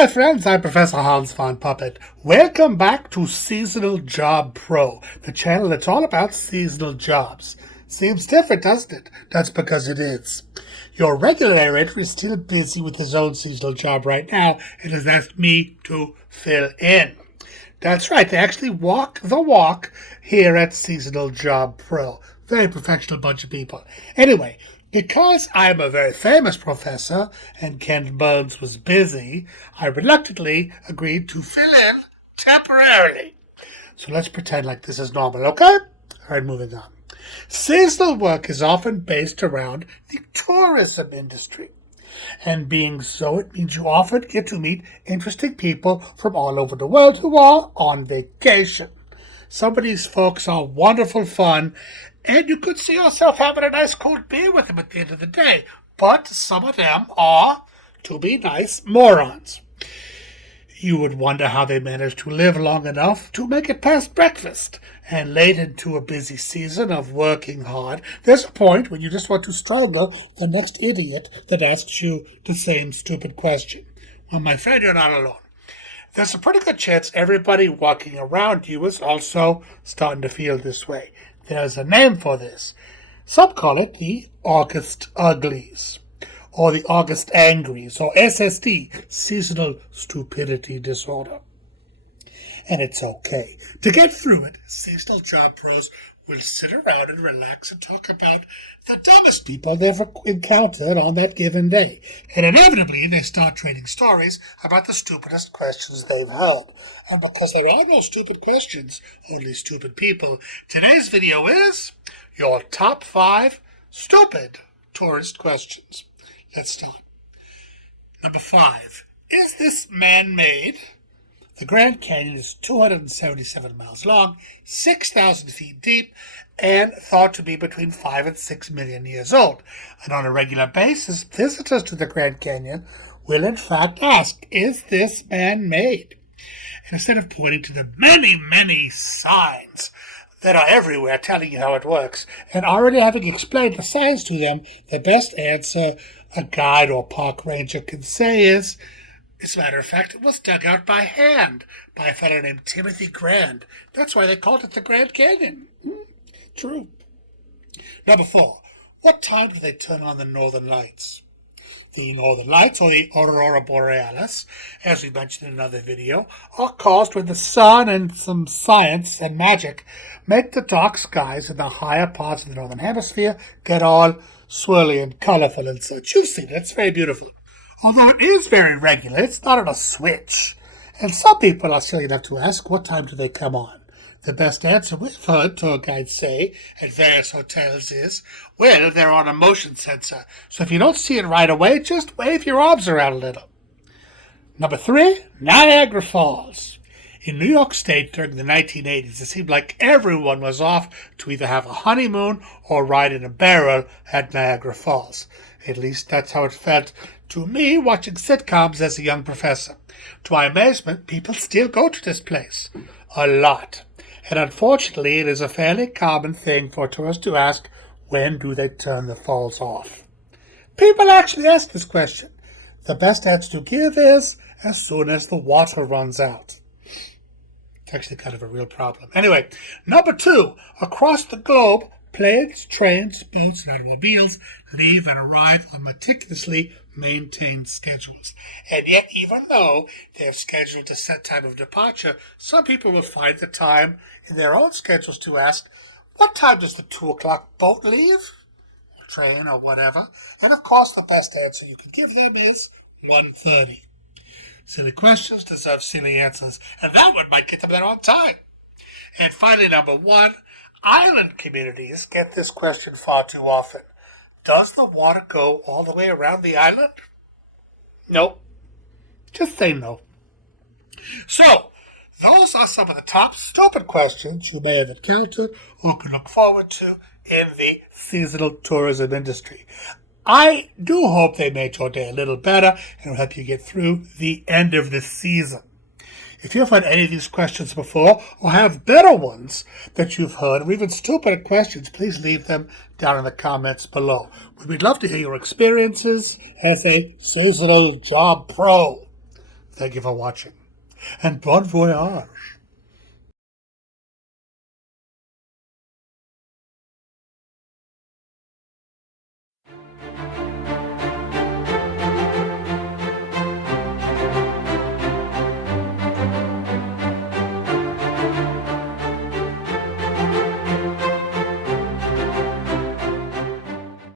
my friends, I'm Professor Hans von Puppet. Welcome back to Seasonal Job Pro, the channel that's all about seasonal jobs. Seems different, doesn't it? That's because it is. Your regular narrator is still busy with his own seasonal job right now and has asked me to fill in. That's right, they actually walk the walk here at Seasonal Job Pro. Very professional bunch of people. Anyway, because I'm a very famous professor and Ken Burns was busy, I reluctantly agreed to fill in temporarily. So let's pretend like this is normal, okay? All right, moving on. Seasonal work is often based around the tourism industry. And being so, it means you often get to meet interesting people from all over the world who are on vacation. Some of these folks are wonderful fun, and you could see yourself having a nice cold beer with them at the end of the day. But some of them are, to be nice, morons. You would wonder how they manage to live long enough to make it past breakfast. And late into a busy season of working hard, there's a point when you just want to strangle the next idiot that asks you the same stupid question. Well, my friend, you're not alone. There's a pretty good chance everybody walking around you is also starting to feel this way. There's a name for this. Some call it the August Uglies, or the August Angries, or SSD, Seasonal Stupidity Disorder. And it's okay. To get through it, Seasonal Job Pros will sit around and relax and talk about the dumbest people they've encountered on that given day. And inevitably, they start trading stories about the stupidest questions they've heard. And because there are no stupid questions, only stupid people, today's video is your top 5 stupid tourist questions. Let's start. Number 5. Is this man-made? The Grand Canyon is 277 miles long, 6,000 feet deep, and thought to be between 5 and 6 million years old. And on a regular basis, visitors to the Grand Canyon will in fact ask, is this man-made? And instead of pointing to the many, many signs that are everywhere telling you how it works, and already having explained the signs to them, the best answer a guide or park ranger can say is, as a matter of fact, it was dug out by hand by a fellow named Timothy Grand. That's why they called it the Grand Canyon. True. Number 4. What time do they turn on the Northern Lights? The Northern Lights, or the Aurora Borealis, as we mentioned in another video, are caused when the sun and some science and magic make the dark skies in the higher parts of the Northern Hemisphere get all swirly and colorful and so juicy. That's very beautiful. Although it is very regular, it's not on a switch. And some people are silly enough to ask, what time do they come on? The best answer we've heard tour guides say at various hotels is, well, they're on a motion sensor. So if you don't see it right away, just wave your arms around a little. Number 3, Niagara Falls. In New York State during the 1980s, it seemed like everyone was off to either have a honeymoon or ride in a barrel at Niagara Falls. At least that's how it felt to me watching sitcoms as a young professor. To my amazement, people still go to this place. A lot. And unfortunately, it is a fairly common thing for tourists to ask, when do they turn the falls off? People actually ask this question. The best answer to give is, as soon as the water runs out. It's actually kind of a real problem. Anyway, number 2, across the globe, planes, trains, boats, and automobiles leave and arrive on meticulously maintained schedules. And yet, even though they have scheduled a set time of departure, some people will find the time in their own schedules to ask, what time does the 2 o'clock boat leave? Or train or whatever. And of course, the best answer you can give them is 1:30. Silly questions deserve silly answers, and that one might get them there on time. And finally, number 1, island communities get this question far too often. Does the water go all the way around the island? Nope. Just say no. So, those are some of the top stupid questions you may have encountered or can look forward to in the seasonal tourism industry. I do hope they made your day a little better and will help you get through the end of the season. If you've heard any of these questions before, or have better ones that you've heard, or even stupider questions, please leave them down in the comments below. We'd love to hear your experiences as a seasonal job pro. Thank you for watching. And bon voyage.